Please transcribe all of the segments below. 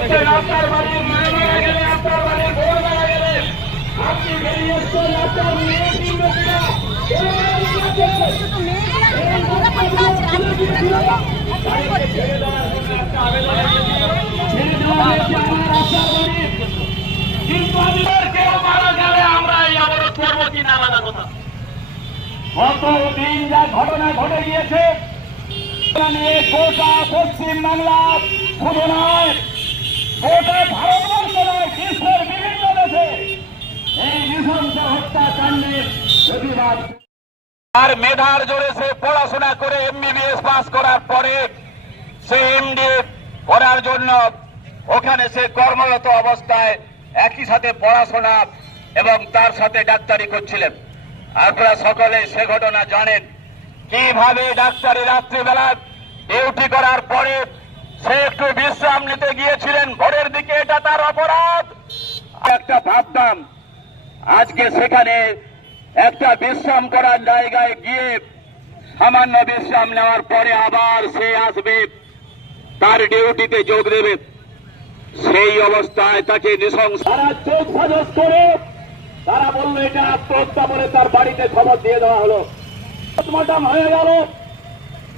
করছেন, আপনার বাড়ির মেয়ে মারা গেলে, আপনার বাড়ির বোন মারা গেলে আপনি বেরিয়ে এসছেন, আপনার মেয়ে কিনবে কিনা কিন্তু কেউ মারা গেলে আমরা এই অবরোধ করবো কিনা আলাদা কথা। গতদিন যা ঘটনা ঘটে গিয়েছে গোটা পশ্চিম বাংলা শুধু নয়, গোটা ভারতবর্ষ নয়, বিশ্বের বিভিন্ন দেশে এই নৃশংস হত্যাকাণ্ডের প্রতিবাদ। আর মেধার জোরে সে পড়াশোনা করে MBBS পাস করার পরে সে MD করার জন্য ওখানে সে কর্মরত অবস্থায় একই সাথে পড়াশোনা এবং তার সাথে ডাক্তারি করছিলেন। আপনারা সকলে সে ঘটনা জানেন, কিভাবে ডাক্তারি রাত্রিবেলা ডিউটি করার পরে সে একটু বিশ্রাম নিতে গিয়েছিলেন ভোরের দিকে, এটা তার অপরাধ। একটা ভাবতাম আজকে সেখানে একটা বিশ্রাম করার জায়গায় গিয়ে সামান্য বিশ্রাম নেওয়ার পরে আবার সে আসবে, তার ডিউটিতে যোগ দেবে। সেই অবস্থায় তাকে নৃশংস চোখ সাজস করে তারা বলল এটা আত্মহত্যা বলে তার বাড়িতে খবর দিয়ে দেওয়া হলো, পোস্টমর্টম হয়ে গেল।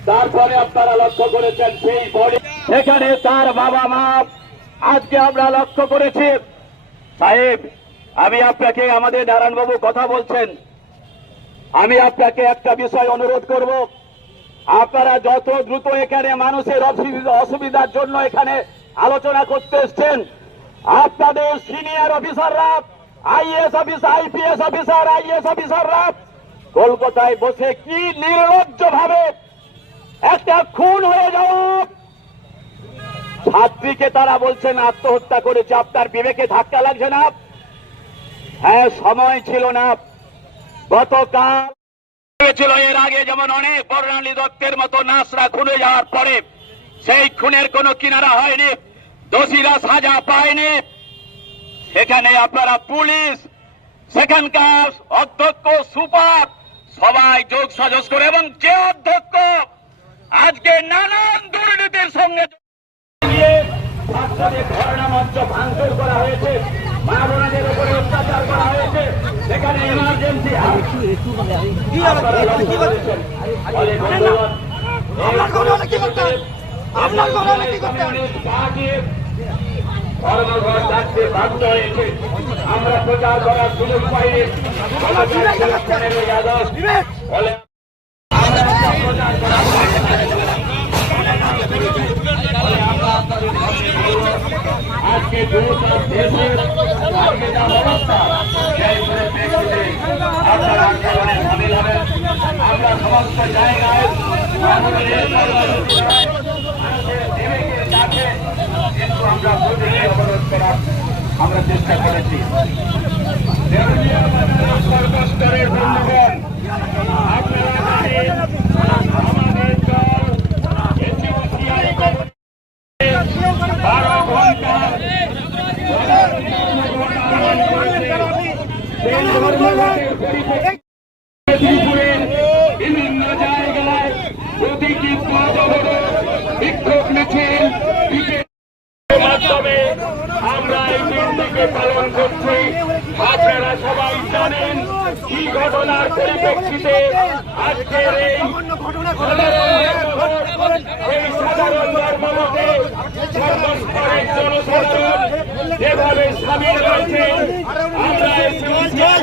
তারপরে আপনারা লক্ষ্য করেছেন সেই বডি সেখানে তার বাবা মা। আজকে আমরা লক্ষ্য করেছি, সাহেব আমি আপনাকে, আমাদের নারায়ণবাবু কথা বলছেন, আমি আপনাকে একটা বিষয় অনুরোধ করব, আপনারা যত দ্রুত এখানে মানুষের অসুবিধার জন্য এখানে আলোচনা করতে এসছেন, আপনাদের সিনিয়র অফিসাররা, IAS officer, IPS officer, IAS অফিসাররা কলকাতায় বসে কি নির্লজ্জ ভাবে একটা খুন হয়ে যাওয়া ছাত্রীকে তারা বলছেন আত্মহত্যা করেছে। আপনার বিবেকে ধাক্কা লাগছে না? হ্যাঁ, সময় ছিল না। গতকাল ছিল, এর আগে যেমন অনেক বর্ণালী দত্তের মতো নাসরা খুনে যাওয়ার পরে সেই খুনের কোনো কিনারা হয়নি, দোষীরা সাজা পায়নি। সেখানে আপনারা পুলিশ, সেখানকার অধ্যক্ষ, সুপার সবাই যোগ সাজস করে, এবং যে অধ্যক্ষ আজকে নানান দুর্নীতির সঙ্গে ধর্ণা মঞ্চ ভাঙচুর করা হয়েছে, মা বোনদের উপরে অত্যাচার করা হয়েছে, সেখানে ইমার্জেন্সি ধর্মঘট ডাকতে বাধ্য হয়েছে। আমরা প্রচার করার সুযোগ পাইনি। আজকে দেশের আজকে যা অবস্থা, আপনারা আন্দোলনে সামিল হবেন। আমরা সমস্ত জায়গায় কিন্তু আমরা প্রতিদিন অবরোধ করার আমরা চেষ্টা করেছি। স্তরের বন্ধুগণ, আপনারা জানেন আমাদের দল 12 ঘন্টা বিভিন্ন জায়গায় প্রতীকী পথ অবরোধ, বিক্ষোভ মিছিল মাধ্যমে আমরা এই দিনটিকে পালন করছি। আপনারা সবাই জানেন কি ঘটনার পরিপ্রেক্ষিতে আজকের এই সাধারণ ধর্মমতে সর্বস্তরের জনসাধারণ যেভাবে সামিল হয়েছেন, আমরা জেলা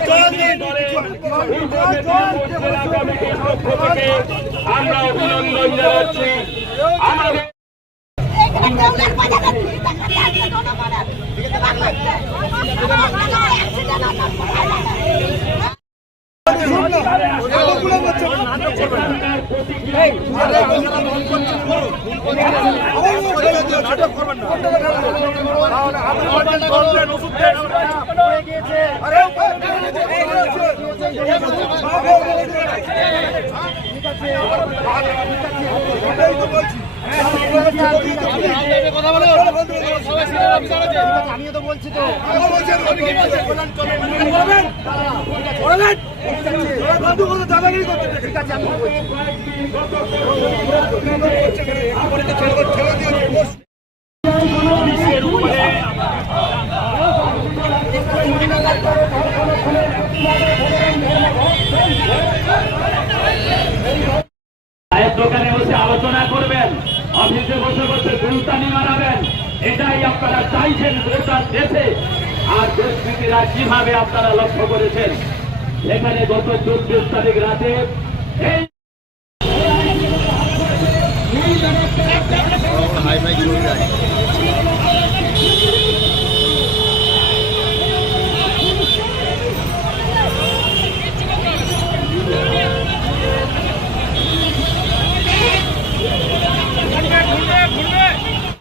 কমিটির পক্ষ থেকে আমরা অভিনন্দন জানাচ্ছি। আমাদের আমিও তো বলছি তো দাদাগিরি করছে। ঠিক আছে, আমি চায়ের দোকানে বসে আলোচনা করবেন, অফিসে বসে বসে গুলতানি মারাবেন, এটাই আপনারা চাইছেন গোটা দেশে। আর দুষ্কৃতীরা কিভাবে আপনারা লক্ষ্য করেছেন, এখানে গত 24 তারিখ রাতে এই হাই ফাই